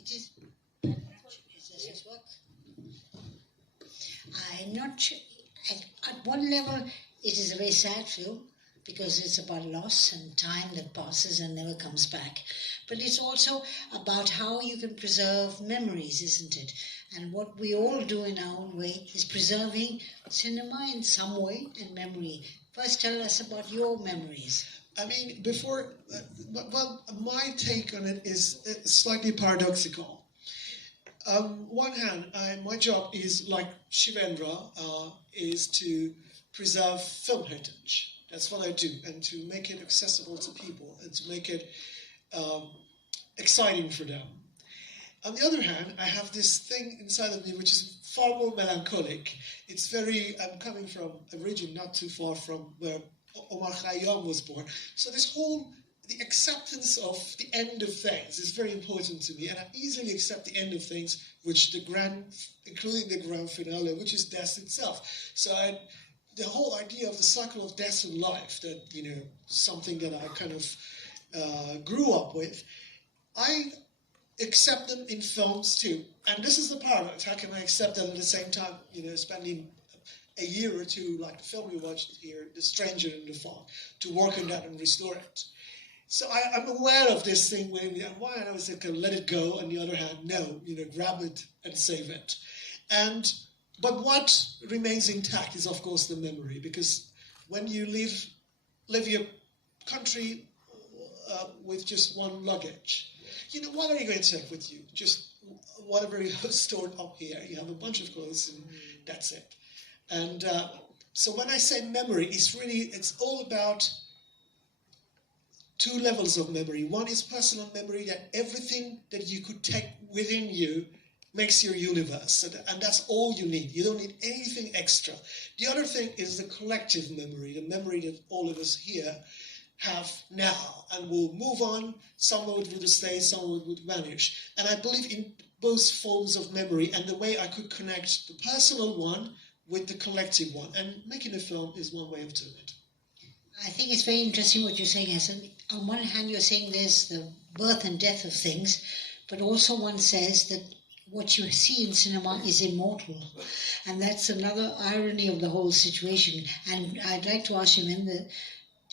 It is. Does this work? I'm not sure. At one level, it is a very sad film because it's about loss and time that passes and never comes back. But it's also about how you can preserve memories, isn't it? And what we all do in our own way is preserving cinema in some way and memory. First, tell us about your memories. I mean, well, my take on it is slightly paradoxical. One hand, my job is, like Shivendra, is to preserve film heritage. That's what I do, and to make it accessible to people, and to make it exciting for them. On the other hand, I have this thing inside of me which is far more melancholic. It's very, I'm coming from a region not too far from where Omar Khayyam was born. So this whole, the acceptance of the end of things is very important to me, and I easily accept the end of things, which including the grand finale, which is death itself. So the whole idea of the cycle of death and life, that, something that I kind of grew up with, I accept them in films too. And this is the paradox. How can I accept that at the same time, spending a year or two, like the film we watched here, The Stranger in the Fog, to work on that and restore it. So I'm aware of this thing where on one hand I was like, let it go, on the other hand, no, grab it and save it. But what remains intact is, of course, the memory, because when you leave your country with just one luggage, what are you going to take with you? Just whatever you have stored up here. You have a bunch of clothes and that's it. And so when I say memory, it's all about two levels of memory. One is personal memory, that everything that you could take within you makes your universe, and that's all you need. You don't need anything extra. The other thing is the collective memory, the memory that all of us here have now, and will move on. Some of it would stay, some of it would vanish. And I believe in both forms of memory, and the way I could connect the personal one with the collective one. And making a film is one way of doing it. I think it's very interesting what you're saying, Hassan. On one hand, you're saying there's the birth and death of things, but also one says that what you see in cinema is immortal. And that's another irony of the whole situation. And I'd like to ask you, that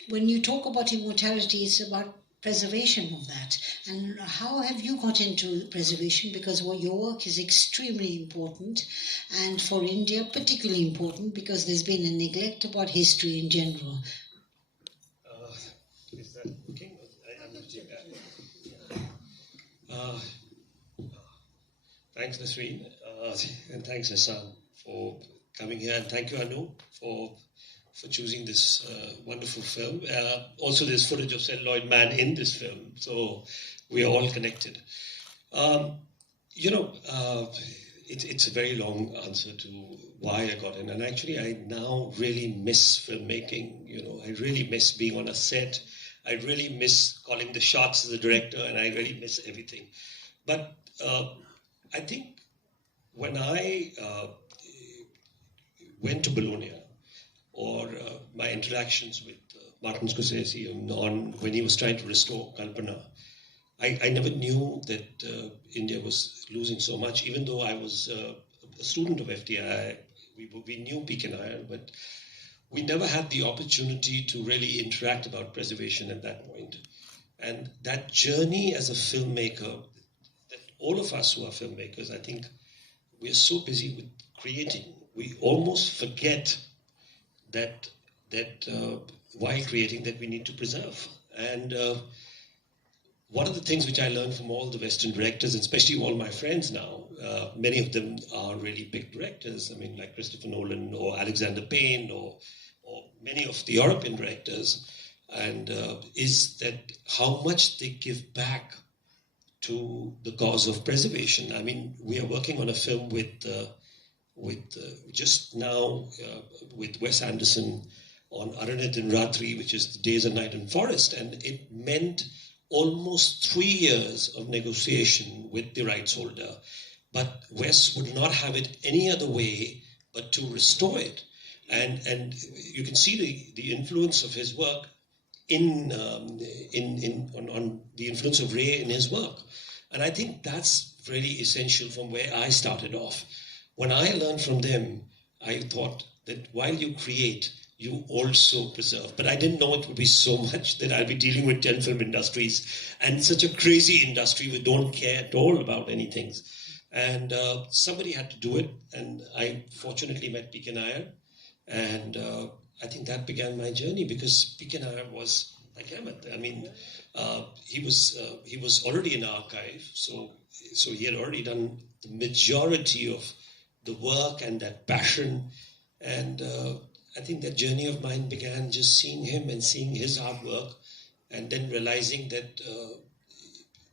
when you talk about immortality, it's about preservation of that. And how have you got into preservation? Because your work is extremely important, and for India particularly important, because there's been a neglect about history in general. Is that working? I'm using that. Thanks, Nasreen, and thanks, Hassan, for coming here, and thank you, Anu, for choosing this wonderful film. Also, there's footage of Celluloid Man in this film, so we are all connected. It's a very long answer to why I got in, and actually I now really miss filmmaking. I really miss being on a set. I really miss calling the shots as a director, and I really miss everything. But I think when I went to Bologna, or my interactions with Martin Scorsese when he was trying to restore Kalpana, I never knew that India was losing so much, even though I was a student of FTI. We knew P.K. Nair, but we never had the opportunity to really interact about preservation at that point. And that journey as a filmmaker, that all of us who are filmmakers, I think we are so busy with creating, we almost forget that while creating, that we need to preserve. And one of the things which I learned from all the Western directors, and especially all my friends now, many of them are really big directors, like Christopher Nolan or Alexander Payne or many of the European directors, and is that how much they give back to the cause of preservation. We are working on a film with just now with Wes Anderson on Aranit and Ratri, which is the Days and Night in Forest, and it meant almost 3 years of negotiation with the rights holder. But Wes would not have it any other way but to restore it. And you can see the influence of his work on the influence of Ray in his work. And I think that's really essential from where I started off. When I learned from them, I thought that while you create, you also preserve. But I didn't know it would be so much that I'll be dealing with 10 film industries and such a crazy industry who don't care at all about anything. And somebody had to do it. And I fortunately met P.K. Nair. And I think that began my journey, because P.K. Nair was like Ahmed. I mean, he was already an archive. So he had already done the majority of the work and that passion. And I think that journey of mine began just seeing him and seeing his hard work, and then realizing that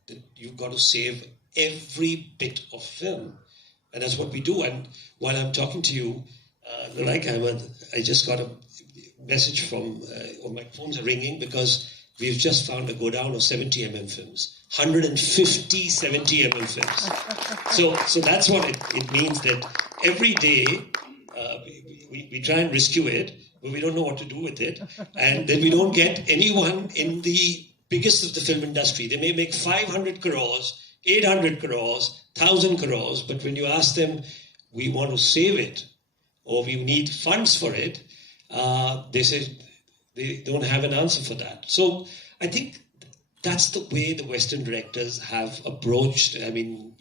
that you've got to save every bit of film. And that's what we do. And while I'm talking to you, like Ahmed, I just got a message from, or my phones are ringing, because we've just found a go down of 70mm films. 150 70mm films. So that's what it means, that every day we try and rescue it, but we don't know what to do with it. And then we don't get anyone in the biggest of the film industry. They may make 500 crores, 800 crores, 1,000 crores, but when you ask them, we want to save it, or we need funds for it, they say they don't have an answer for that. So I think that's the way the Western directors have approached. I mean,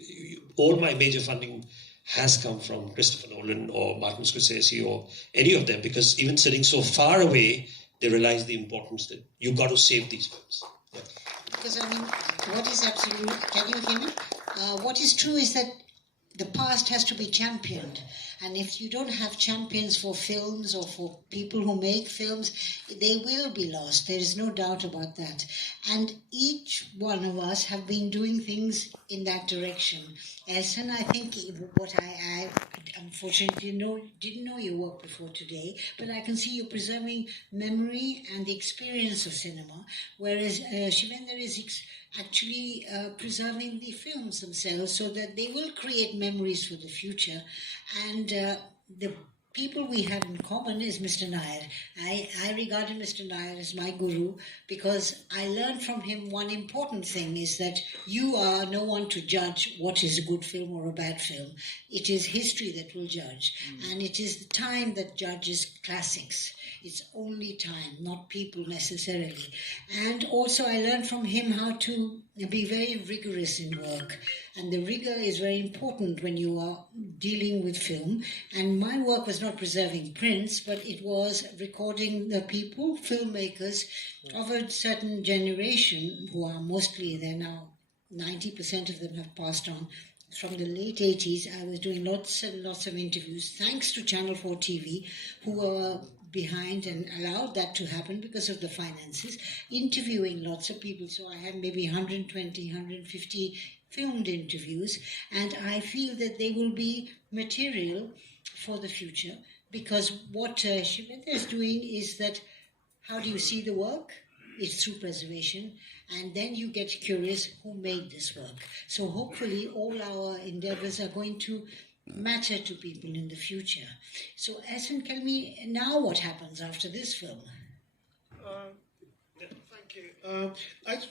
all my major funding has come from Christopher Nolan or Martin Scorsese or any of them, because even sitting so far away, they realize the importance that you've got to save these films. Yeah. Because, I mean, what is absolute, can you hear me? What is true is that the past has to be championed. And if you don't have champions for films or for people who make films, they will be lost. There is no doubt about that. And each one of us have been doing things in that direction. Elson, I think what I unfortunately didn't know your work before today, but I can see you preserving memory and the experience of cinema, whereas Shivendra is actually preserving the films themselves so that they will create memories for the future. And the people we have in common is Mr. Nair. I regarded Mr. Nair as my guru, because I learned from him one important thing, is that you are no one to judge what is a good film or a bad film. It is history that will judge. And it is the time that judges classics. It's only time, not people necessarily. And also I learned from him how to be very rigorous in work. And the rigor is very important when you are dealing with film. And my work was not preserving prints, but it was recording the people, filmmakers of a certain generation, who are mostly, they're now 90% of them have passed on. From the late 80s, I was doing lots and lots of interviews, thanks to Channel 4 TV, who were behind and allowed that to happen because of the finances, interviewing lots of people. So I have maybe 120, 150 filmed interviews, and I feel that they will be material for the future, because what Shivendra is doing is that, how do you see the work? It's through preservation, and then you get curious, who made this work? So hopefully all our endeavors are going to matter to people in the future. So Ehsan, tell me now what happens after this film. Thank you.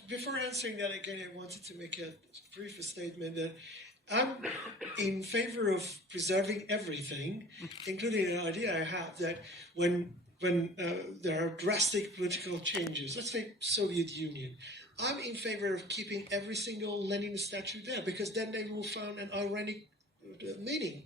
Before answering that again, I wanted to make a brief statement that I'm in favor of preserving everything, including an idea I have that when there are drastic political changes, let's say Soviet Union, I'm in favor of keeping every single Lenin statue there, because then they will find an ironic meaning.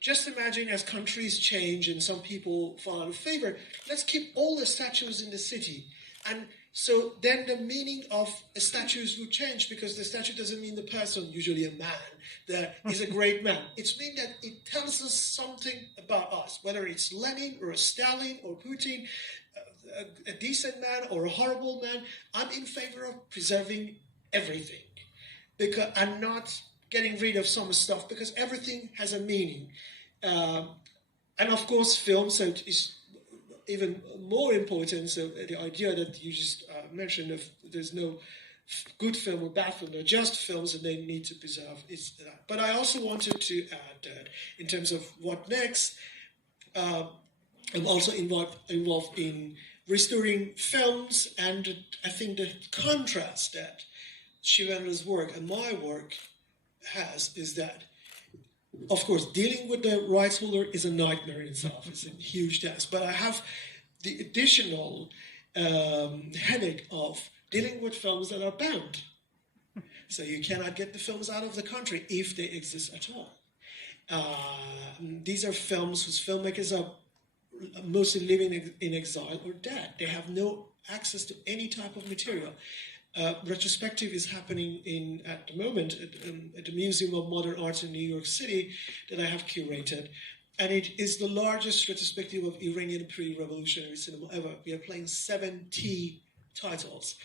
Just imagine, as countries change and some people fall out of favor, let's keep all the statues in the city. And so then the meaning of statues will change, because the statue doesn't mean the person, usually a man, that is a great man. It means that it tells us something about us, whether it's Lenin or Stalin or Putin, a decent man or a horrible man. I'm in favor of preserving everything, because I'm not getting rid of some stuff, because everything has a meaning. And of course, film, so is even more important. So the idea that you just mentioned of there's no good film or bad film, they're just films and they need to preserve, is that. But I also wanted to add that in terms of what next, I'm also involved in restoring films, and I think the contrast that Shivendra's work and my work has is that, of course, dealing with the rights holder is a nightmare in itself. It's a huge task. But I have the additional headache of dealing with films that are banned. So you cannot get the films out of the country if they exist at all. These are films whose filmmakers are mostly living in exile or dead. They have no access to any type of material. Retrospective is happening at the moment at the Museum of Modern Arts in New York City that I have curated. And it is the largest retrospective of Iranian pre-revolutionary cinema ever. We are playing 70 titles.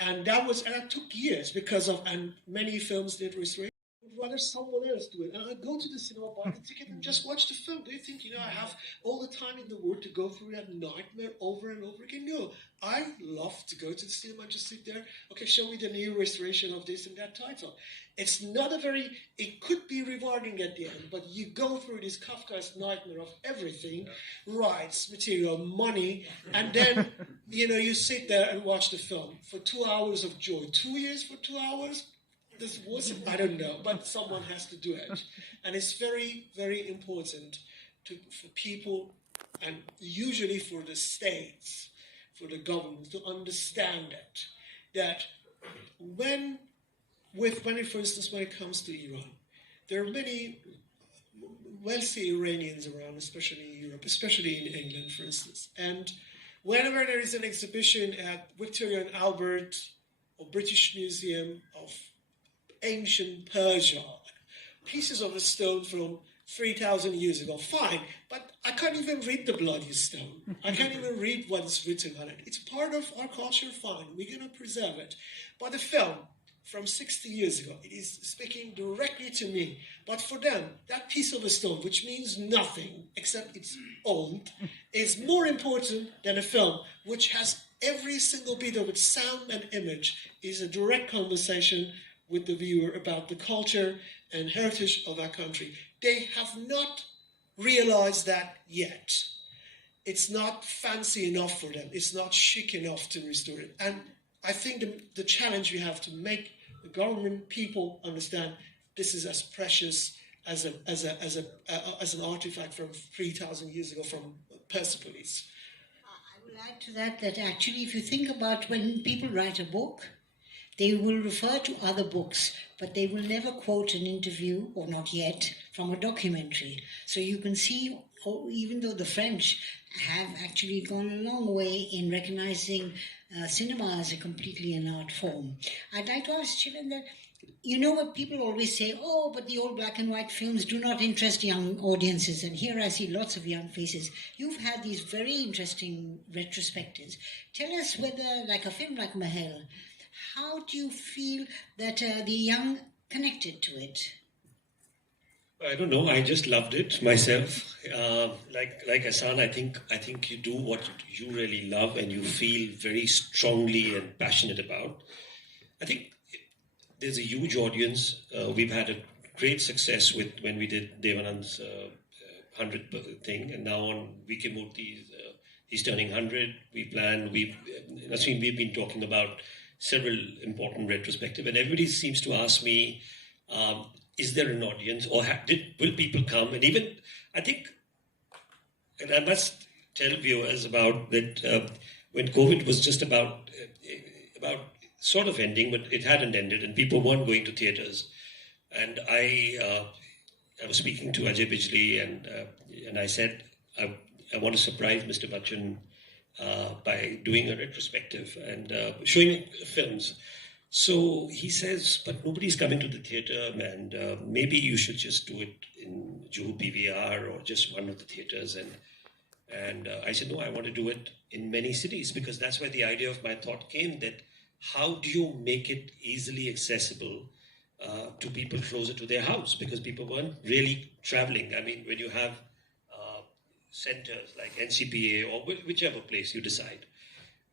And that took years because of, and many films did restoration. I'd rather someone else do it. And I'd go to the cinema, buy the ticket, and just watch the film. Do you think, I have all the time in the world to go through that nightmare over and over again? No. I love to go to the cinema and just sit there. Okay, show me the new restoration of this and that title. It's not it could be rewarding at the end, but you go through this Kafka's nightmare of everything, rights, material, money, and then, you sit there and watch the film for 2 hours of joy. 2 years for 2 hours? This wasn't, I don't know, but someone has to do it. And it's very, very important for people, and usually for the states, for the government, to understand that for instance, when it comes to Iran, there are many wealthy Iranians around, especially in Europe, especially in England, for instance. And whenever there is an exhibition at Victoria and Albert or British Museum of ancient Persia, pieces of a stone from 3,000 years ago, fine, but I can't even read the bloody stone. I can't even read what's written on it. It's part of our culture, fine, we're going to preserve it. But the film from 60 years ago, it is speaking directly to me. But for them, that piece of a stone, which means nothing except it's old, is more important than a film, which has every single bit of its sound and image, is a direct conversation with the viewer about the culture and heritage of our country. They have not realized that yet. It's not fancy enough for them. It's not chic enough to restore it. And I think the challenge we have to make the government, people understand this is as precious as an artifact from 3,000 years ago from Persepolis. I will add to that actually if you think about when people write a book, they will refer to other books, but they will never quote an interview, or not yet, from a documentary. So you can see, even though the French have actually gone a long way in recognizing cinema as a completely an art form. I'd like to ask Shivan that, what people always say, but the old black and white films do not interest young audiences. And here I see lots of young faces. You've had these very interesting retrospectives. Tell us whether, like a film like Mahel, how do you feel that the young connected to it? I don't know. I just loved it myself. Like Hassan, I think you do what you really love and you feel very strongly and passionate about. I think there's a huge audience. We've had a great success when we did Devanand's 100th thing, and now on V.K. Murthy, he's turning 100. We've been talking about several important retrospective, and everybody seems to ask me, is there an audience, or will people come? And even, I think, and I must tell viewers about that when COVID was just about sort of ending, but it hadn't ended, and people weren't going to theaters. And I was speaking to Ajay Bijli, and I said, I want to surprise Mr. Bachchan by doing a retrospective and showing films. So he says, but nobody's coming to the theater, and maybe you should just do it in Juhu PVR or just one of the theaters. And I said, no, I want to do it in many cities, because that's where the idea of my thought came, that how do you make it easily accessible to people closer to their house? Because people weren't really traveling. I mean, when you have centers like NCPA or whichever place you decide.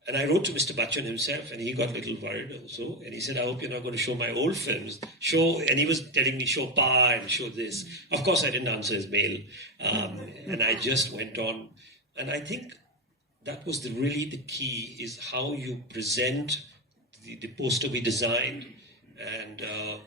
And I wrote to Mr. Bachchan himself, and he got a little worried also. And he said, I hope you're not going to show my old films. And he was telling me, show Pa and show this. Of course, I didn't answer his mail. And I just went on. And I think that was really the key, is how you present the poster we designed And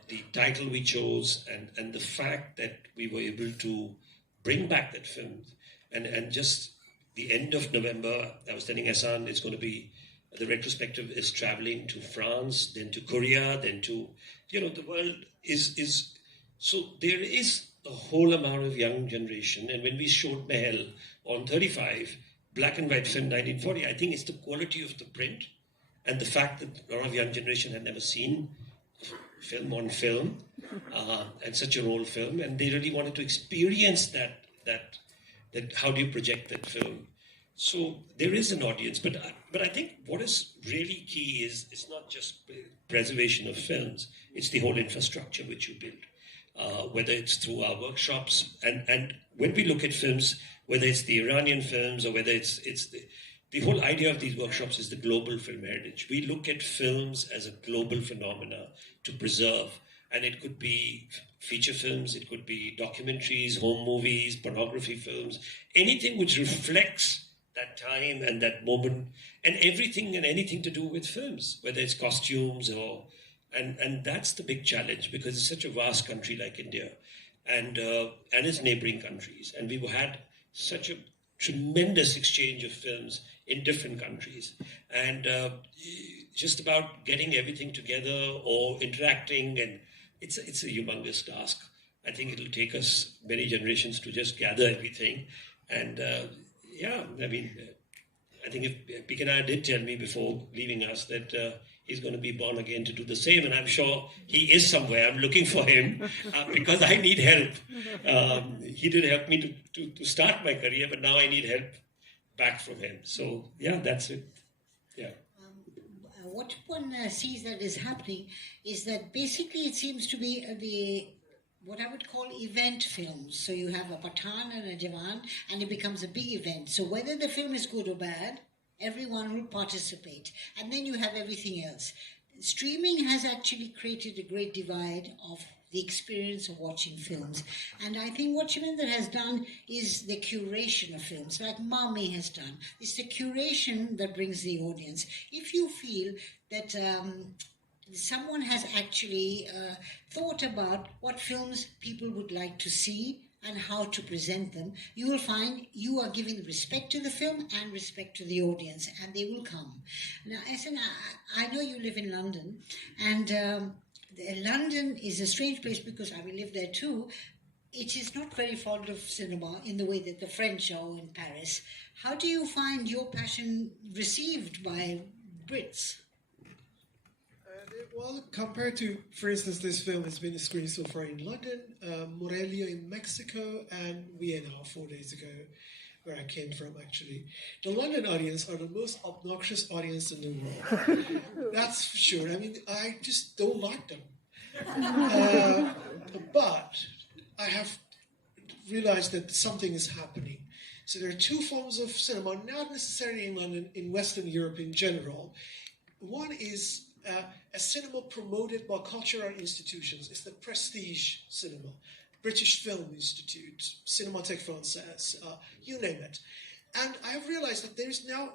the title we chose, and the fact that we were able to bring back that film, and just the end of November, I was telling Hassan, it's going to be, the retrospective is traveling to France, then to Korea, then to, the world is, so there is a whole amount of young generation. And when we showed Mahal on 35, black and white film 1940, I think it's the quality of the print and the fact that a lot of young generation had never seen film on film, and such a old film, and they really wanted to experience that how do you project that film. So there is an audience, but I think what is really key is it's not just preservation of films, it's the whole infrastructure which you build, whether it's through our workshops, and when we look at films, whether it's the Iranian films or whether it's the whole idea of these workshops is the global film heritage. We look at films as a global phenomena to preserve, and it could be feature films, it could be documentaries, home movies, pornography films, anything which reflects that time and that moment, and everything and anything to do with films, whether it's costumes or, and that's the big challenge, because it's such a vast country like India, and its neighboring countries, and we had such a tremendous exchange of films in different countries, and just about getting everything together or interacting, and it's a humongous task. I think it'll take us many generations to just gather everything, and I think if Pikanaya did tell me before leaving us that he's going to be born again to do the same, and I'm sure he is somewhere. I'm looking for him because I need help. He did help me to start my career, but now I need help back from him. So, yeah, that's it. Yeah. What one sees that is happening is that basically it seems to be what I would call event films. So you have a Pathan and a Jawan, and it becomes a big event. So whether the film is good or bad, everyone will participate. And then you have everything else. Streaming has actually created a great divide of the experience of watching films. And I think what Shivendra has done is the curation of films, like Mami has done. It's the curation that brings the audience. If you feel that someone has actually thought about what films people would like to see and how to present them, you will find you are giving respect to the film and respect to the audience, and they will come. Now, Ehsan, I know you live in London, and London is a strange place because I will live there too. It is not very fond of cinema in the way that the French are in Paris. How do you find your passion received by Brits? Well, compared to, for instance, this film has been screened so far in London, Morelia in Mexico, and Vienna 4 days ago, where I came from, actually. The London audience are the most obnoxious audience in the world. That's for sure. I mean, I just don't like them. But I have realized that something is happening. So there are two forms of cinema, not necessarily in London, in Western Europe in general. One is a cinema promoted by cultural institutions. It's the prestige cinema, British Film Institute, Cinémathèque Française, you name it. And I have realized that there is now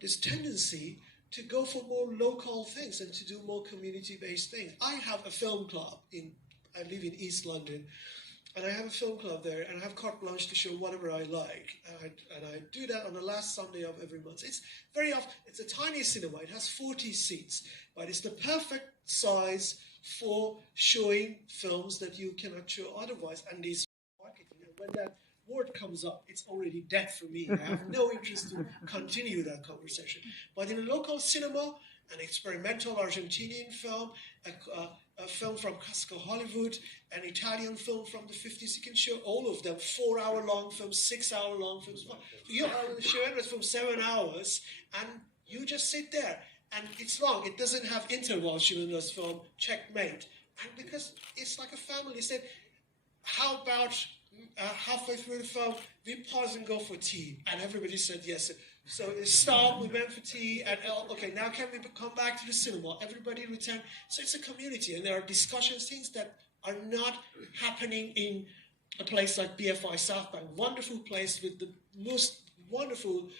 this tendency to go for more local things and to do more community-based things. I have a film club I live in East London, and I have a film club there, and I have carte blanche to show whatever I like. And I do that on the last Sunday of every month. It's very often, it's a tiny cinema. It has 40 seats, but it's the perfect size for showing films that you cannot show otherwise. And this marketing, and when that word comes up, it's already dead for me. I have no interest to continue that conversation. But in a local cinema, an experimental Argentinian film, a film from Casco Hollywood, an Italian film from the 50s. You can show all of them, 4-hour-long films, 6-hour-long films. You show it from 7 hours, and you just sit there. And it's long. It doesn't have intervals, Shivandra's film, Checkmate. And because it's like a family, said, how about halfway through the film, we pause and go for tea? And everybody said yes. So it stopped, we went for tea, and okay, now can we come back to the cinema? Everybody returned. So it's a community, and there are discussions, things that are not happening in a place like BFI South Bank. Wonderful place with the most wonderful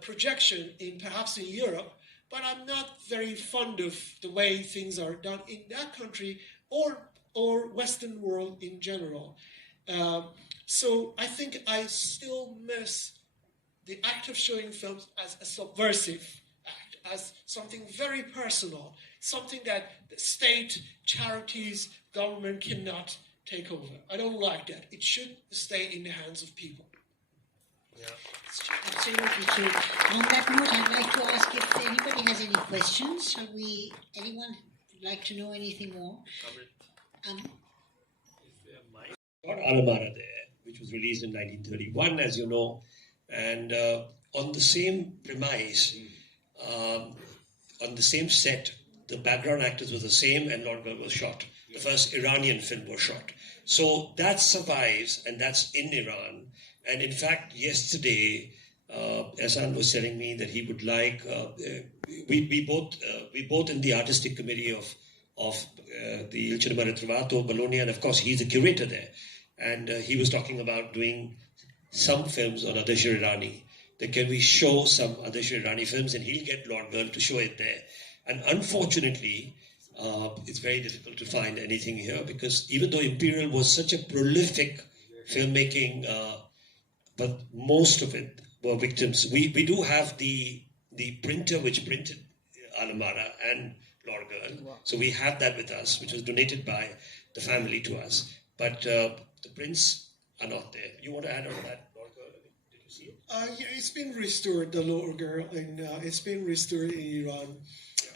projection perhaps in Europe, but I'm not very fond of the way things are done in that country or Western world in general. So I think I still miss the act of showing films as a subversive act, as something very personal, something that the state, charities, government cannot take over. I don't like that. It should stay in the hands of people. Absolutely true. On that note, I'd like to ask if anybody has any questions. Anyone like to know anything more? Got Alamara there, which was released in 1931, as you know, and on the same premise, on the same set, the background actors were the same, and Lord Girl was shot. The first Iranian film was shot. So that survives, and that's in Iran. And in fact, yesterday, Ehsan was telling me that he would like, we both in the artistic committee of the Il Cinema Ritrovato, Bologna, and of course he's the curator there. And he was talking about doing some films on Ardeshir Irani. That can we show some Ardeshir Irani films, and he'll get Lord Girl to show it there. And unfortunately, it's very difficult to find anything here, because even though Imperial was such a prolific filmmaking, but most of it were victims. We do have the printer which printed Alamara and Lord Girl. Wow. So we have that with us, which was donated by the family to us. But the prints are not there. You want to add on that, Lord Girl? Did you see it? Yeah, it's been restored, the Lord Girl, and it's been restored in Iran.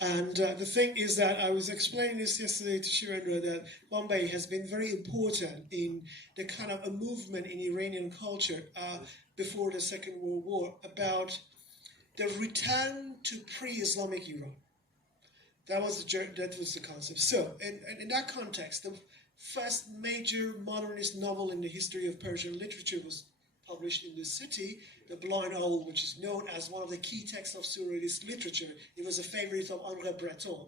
And the thing is that I was explaining this yesterday to Shirendra, that Bombay has been very important in the kind of a movement in Iranian culture before the Second World War about the return to pre-Islamic Iran. That was the concept. So, in that context, the first major modernist novel in the history of Persian literature was published in this city, The Blind Owl, which is known as one of the key texts of Surrealist literature. It was a favorite of Henri Breton.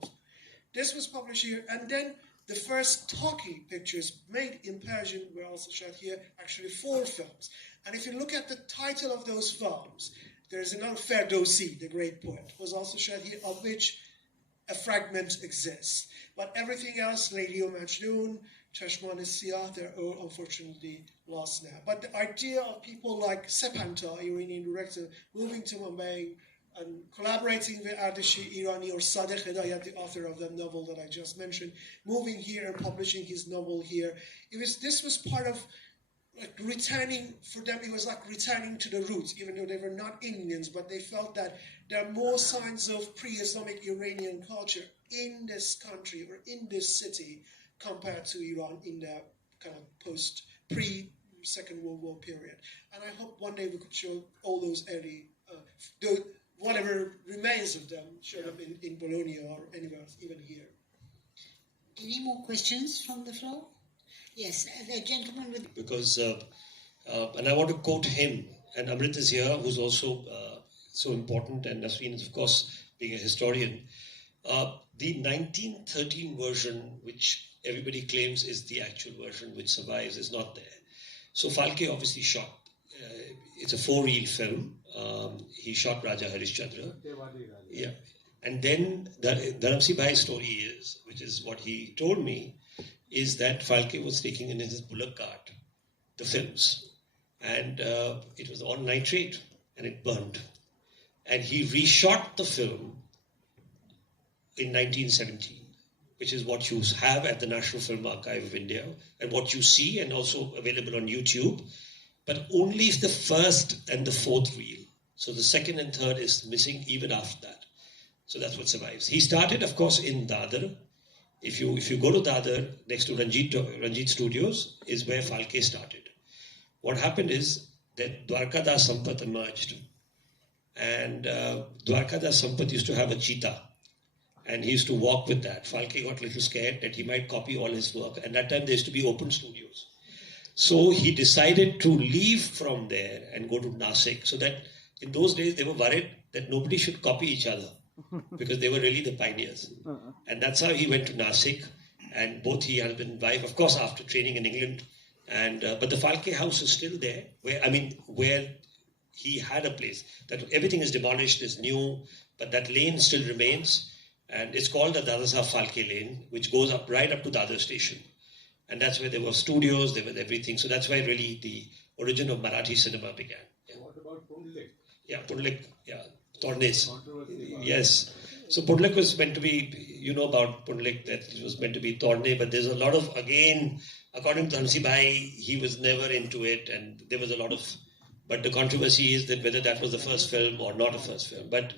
This was published here, and then the first talkie pictures made in Persian were also shot here, actually 4 films. And if you look at the title of those films, there's another Ferdowsi, the great poet, was also shot here, of which a fragment exists. But everything else, Layli o Majnoon, Chashman Siyah, they're all unfortunately lost now. But the idea of people like Sepanta, Iranian director, moving to Mumbai and collaborating with Ardeshir Irani or Sadegh Hedayat, the author of that novel that I just mentioned, moving here and publishing his novel here, this was part of like returning, for them it was like returning to the roots, even though they were not Indians, but they felt that there are more signs of pre-Islamic Iranian culture in this country or in this city compared to Iran in the kind of pre-Second World War period. And I hope one day we could show all those early, whatever remains of them, show them in Bologna or anywhere else, even here. Any more questions from the floor? Yes, the gentleman with... Because, and I want to quote him, and Amrit is here, who's also so important, and Nasreen is, of course, being a historian. The 1913 version, which everybody claims is the actual version which survives, is not there. So Phalke obviously shot. It's a 4-reel film. He shot Raja Harishchandra. Yeah. And then the Dharamsi Bhai's story is, which is what he told me, is that Phalke was taking in his bullock cart the films. And it was on nitrate, and it burned. And he reshot the film in 1917, which is what you have at the National Film Archive of India, and what you see, and also available on YouTube, but only the first and the 4th reel. So the second and third is missing even after that. So that's what survives. He started, of course, in Dadar. If you go to Dadar, next to Ranjit Studios, is where Phalke started. What happened is that Dwarkadas Sampath emerged, and Dwarkadas Sampath used to have a cheetah, and he used to walk with that. Phalke got a little scared that he might copy all his work, and that time there used to be open studios. So he decided to leave from there and go to Nasik, so that in those days they were worried that nobody should copy each other, because they were really the pioneers. And that's how he went to Nasik, and both he, husband and wife, of course after training in England, and but the Phalke house is still there, where he had a place. That everything is demolished, is new, but that lane still remains. And it's called the Dadasaheb Phalke lane, which goes up right up to Dadar station. And that's where there were studios, there was everything. So that's why really the origin of Marathi cinema began. Yeah. What about Pundlik? Yeah, Pundlik, yeah, Tornes. Controversy. Yes. So Pundlik was meant to be, you know about Pundlik, that it was meant to be Torne, but there's a lot of, again, according to Dhansi Bhai, he was never into it, and there was a lot of, but the controversy is that whether that was the first film or not a first film. But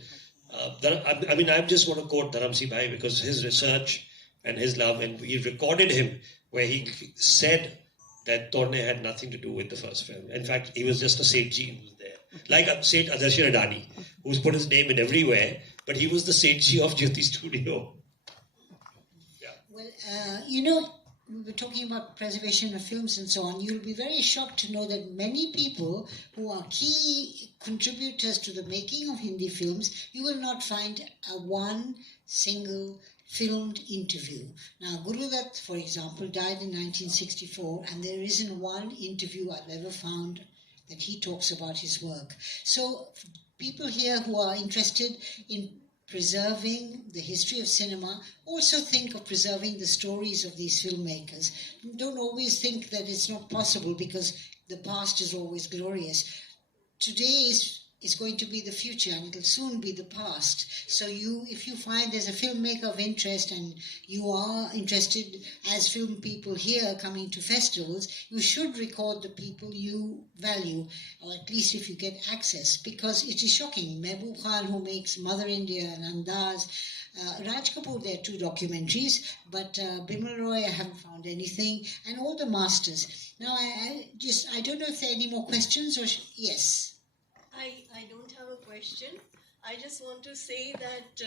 I mean, I just want to quote Dharamsi Bhai because his research and his love, and we recorded him where he said that Torne had nothing to do with the first film. In fact, he was just a Sethji who was there. Like Seth Adarshi Adani, who's put his name in everywhere, but he was the Sethji of Jyoti Studio. Yeah. Well, you know, we were talking about preservation of films and so on. You'll be very shocked to know that many people who are key contributors to the making of Hindi films, you will not find one single filmed interview. Now, Guru Dutt, for example, died in 1964, and there isn't one interview I've ever found that he talks about his work. So people here who are interested in preserving the history of cinema also think of preserving the stories of these filmmakers. Don't always think that it's not possible because the past is always glorious. Today is going to be the future, and it'll soon be the past. So if you find there's a filmmaker of interest and you are interested as film people here coming to festivals, you should record the people you value, or at least if you get access, because it is shocking. Mehboob Khan, who makes Mother India and Andaz, Raj Kapoor, there are 2 documentaries, but Bimal Roy, I haven't found anything, and all the masters. Now, I don't know if there are any more questions, or yes. I don't have a question. I just want to say that